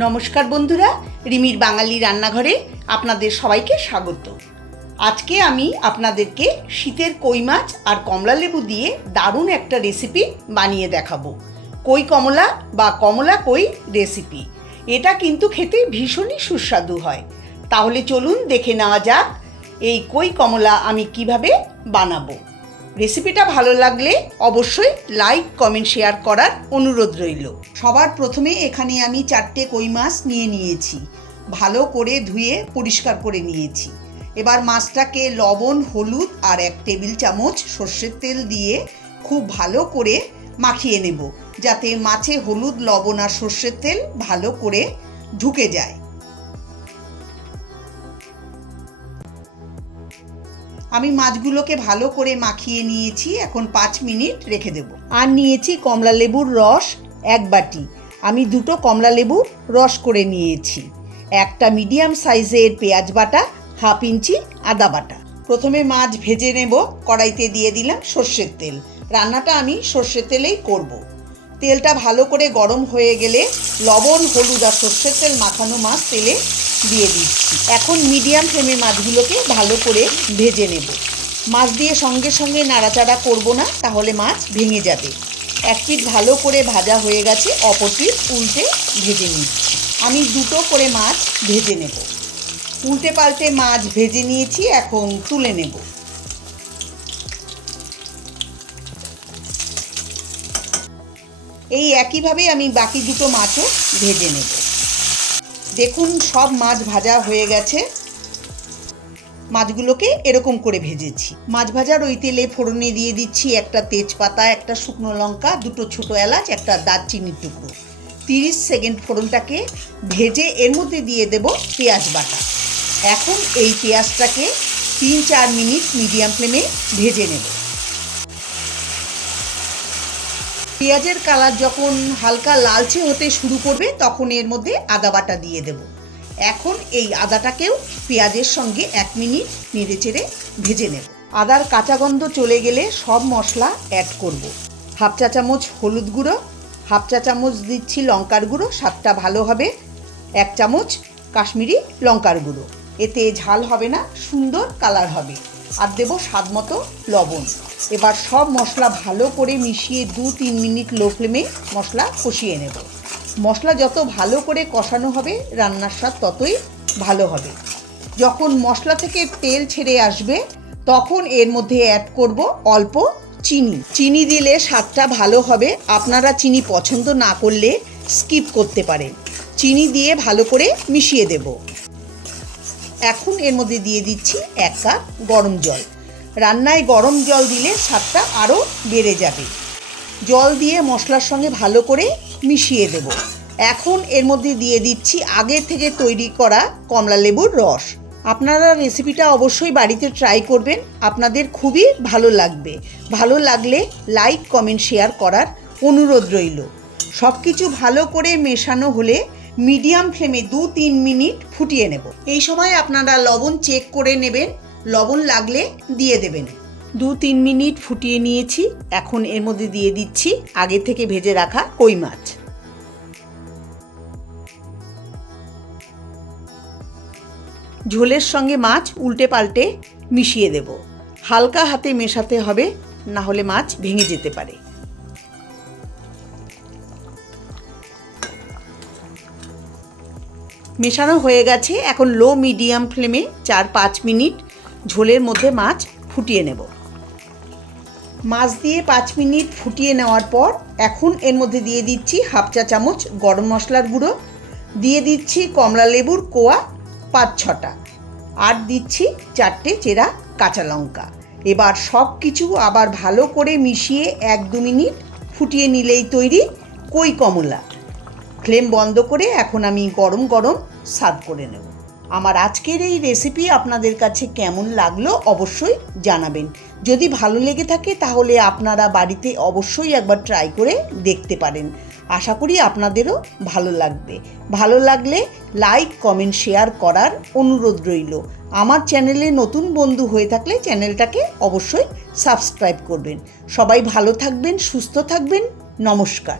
নমস্কার বন্ধুরা, রিমির বাঙালি রান্নাঘরে আপনাদের সবাইকে স্বাগত। আজকে আমি আপনাদেরকে শীতের কই মাছ আর কমলা লেবু দিয়ে দারুণ একটা রেসিপি বানিয়ে দেখাবো। কই কমলা বা কমলা কই রেসিপি। এটা কিন্তু খেতে ভীষণই সুস্বাদু হয়। তাহলে চলুন দেখে নেওয়া যাক এই কই কমলা আমি কিভাবে বানাবো। রেসিপিটা ভালো লাগলে অবশ্যই লাইক, কমেন্ট, শেয়ার করার অনুরোধ রইল। সবার প্রথমে এখানে আমি 4টে কই মাছ নিয়ে নিয়েছি। ভালো করে ধুয়ে পরিষ্কার করে নিয়েছি। এবার মাছটাকে লবণ, হলুদ আর 1 টেবিল চামচ সর্ষের তেল দিয়ে খুব ভালো করে মাখিয়ে নেব, যাতে মাছে হলুদ, লবণ আর সর্ষের তেল ভালো করে ঢুকে যায়। আমি মাছগুলোকে ভালো করে মাখিয়ে নিয়েছি। এখন 5 মিনিট রেখে দেব। আর নিয়েছি কমলা লেবুর রস 1 বাটি। আমি 2টো কমলা লেবুর রস করে নিয়েছি। একটা মিডিয়াম সাইজের পেঁয়াজ বাটা, 1/2 ইঞ্চি আদা বাটা। প্রথমে মাছ ভেজে নেব। কড়াইতে দিয়ে দিলাম সর্ষের তেল। রান্নাটা আমি সর্ষের তেলেই করব। তেলটা ভালো করে গরম হয়ে গেলে লবণ, হলুদ আর সর্ষের তেল মাখানো মাছ তেলে দিয়ে দিচ্ছি। এখন মিডিয়াম ফ্লেমে মাছগুলোকে ভালো করে ভেজে নেব। মাছ দিয়ে সঙ্গে সঙ্গে নাড়াচাড়া করব না, তাহলে মাছ ভেঙে যাবে। এক পিঠ ভালো করে ভাজা হয়ে গেছে, অপর পিঠ উল্টে ভেজে নিচ্ছি। আমি 2টো করে মাছ ভেজে নেব। উল্টে পাল্টে মাছ ভেজে নিয়েছি, এখন তুলে নেব। এই একইভাবে আমি বাকি 2টো মাছও ভেজে নেব। দেখুন, সব মাছ ভাজা হয়ে গেছে। মাছগুলোকে এরকম করে ভেজেছি। মাছ ভাজার ওই তেলে ফোড়নে দিয়ে দিচ্ছি একটা তেজপাতা, একটা শুকনো লঙ্কা, 2টো ছোটো এলাচ, একটা দারচিনির টুকরো। 30 সেকেন্ড ফোড়নটাকে ভেজে এর মধ্যে দিয়ে দেব পেঁয়াজ বাটা। এখন এই পেঁয়াজটাকে 3-4 মিনিট মিডিয়াম ফ্লেমে ভেজে নেব। পেঁয়াজের কালার যখন হালকা লালচে হতে শুরু করবে, তখন এর মধ্যে আদা বাটা দিয়ে দেব। এখন এই আদাটাকেও পেঁয়াজের সঙ্গে 1 মিনিট নেড়েচেড়ে ভেজে নেব। আদার কাঁচা গন্ধ চলে গেলে সব মশলা অ্যাড করব। 1/2 চা চামচ হলুদ গুঁড়ো, 1/2 চা চামচ দিচ্ছি লঙ্কার গুঁড়ো, স্বাদটা ভালো হবে। 1 চামচ কাশ্মীরি লঙ্কার গুঁড়ো। এতে ঝাল হবে না, সুন্দর কালার হবে। আর দেব স্বাদ মতো লবণ। এবার সব মশলা ভালো করে মিশিয়ে 2-3 মিনিট লো ফ্লেমে মশলা কষিয়ে নেব। মশলা যত ভালো করে কষানো হবে, রান্নার স্বাদ ততই ভালো হবে। যখন মশলা থেকে তেল ছেড়ে আসবে, তখন এর মধ্যে অ্যাড করব অল্প চিনি। চিনি দিলে স্বাদটা ভালো হবে। আপনারা চিনি পছন্দ না করলে স্কিপ করতে পারেন। চিনি দিয়ে ভালো করে মিশিয়ে দেব। এখন এর মধ্যে দিয়ে দিচ্ছি 1 কাপ গরম জল। রান্নায় গরম জল দিলে স্বাদটা আরও বেড়ে যাবে। জল দিয়ে মশলার সঙ্গে ভালো করে মিশিয়ে দেব। এখন এর মধ্যে দিয়ে দিচ্ছি আগে থেকে তৈরি করা কমলা লেবুর রস। আপনারা রেসিপিটা অবশ্যই বাড়িতে ট্রাই করবেন, আপনাদের খুবই ভালো লাগবে। ভালো লাগলে লাইক, কমেন্ট, শেয়ার করার অনুরোধ রইল। সব কিছু ভালো করে মেশানো হলে মিডিয়াম ফ্লেমে 2-3 মিনিট ফুটিয়ে নেব। এই সময় আপনারা লবণ চেক করে নেবেন, লবণ লাগলে দিয়ে দেবেন। 2-3 মিনিট ফুটিয়ে নিয়েছি। এখন এর মধ্যে দিয়ে দিচ্ছি আগে থেকে ভেজে রাখা কই মাছ। ঝোলের সঙ্গে মাছ উল্টে পাল্টে মিশিয়ে দেব। হালকা হাতে মেশাতে হবে, না হলে মাছ ভেঙে যেতে পারে। মেশানো হয়ে গেছে। এখন লো মিডিয়াম ফ্লেমে 4-5 মিনিট ঝোলের মধ্যে মাছ ফুটিয়ে নেব। মাছ দিয়ে 5 মিনিট ফুটিয়ে নেওয়ার পর এখন এর মধ্যে দিয়ে দিচ্ছি 1/2 চা চামচ গরম মশলার গুঁড়ো, দিয়ে দিচ্ছি কমলা লেবুর কোয়া 5-6টা, আর দিচ্ছি 4টে চেরা কাঁচা লঙ্কা। এবার সব কিছু আবার ভালো করে মিশিয়ে 1-2 মিনিট ফুটিয়ে নিলেই তৈরি কই কমলা। ফ্লেম বন্ধ করে এখন আমি গরম গরম সার্ভ করে নেব। আমার আজকের এই রেসিপি আপনাদের কাছে কেমন লাগলো অবশ্যই জানাবেন। যদি ভালো লেগে থাকে তাহলে আপনারা বাড়িতে অবশ্যই একবার ট্রাই করে দেখতে পারেন। আশা করি আপনাদেরও ভালো লাগবে। ভালো লাগলে লাইক, কমেন্ট, শেয়ার করার অনুরোধ রইল। আমার চ্যানেলে নতুন বন্ধু হয়ে থাকলে চ্যানেলটাকে অবশ্যই সাবস্ক্রাইব করবেন। সবাই ভালো থাকবেন, সুস্থ থাকবেন। নমস্কার।